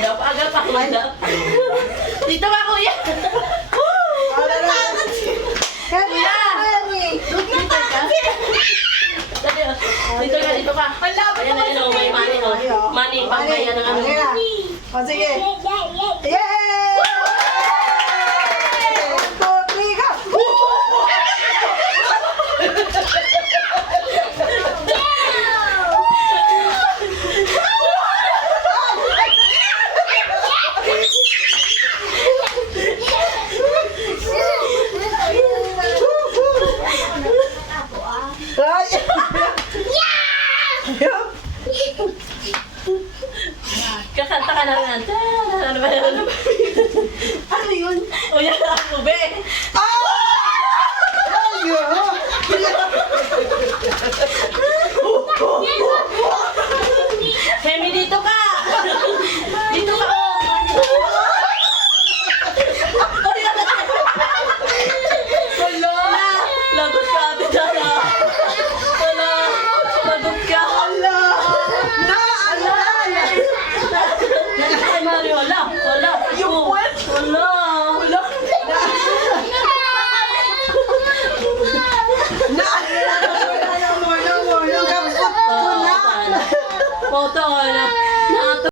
daw. Aga pa daw. Dito ba, kuya? Kuya! Dito ka? Dito ka, dito ka. Ayan na yun, may money, no? Money, pangbayan ng ano. O, sige. Yay! 1, 2, 3, go! Kakanta ka na rin. Ano ba yun? Ano yun? O yan.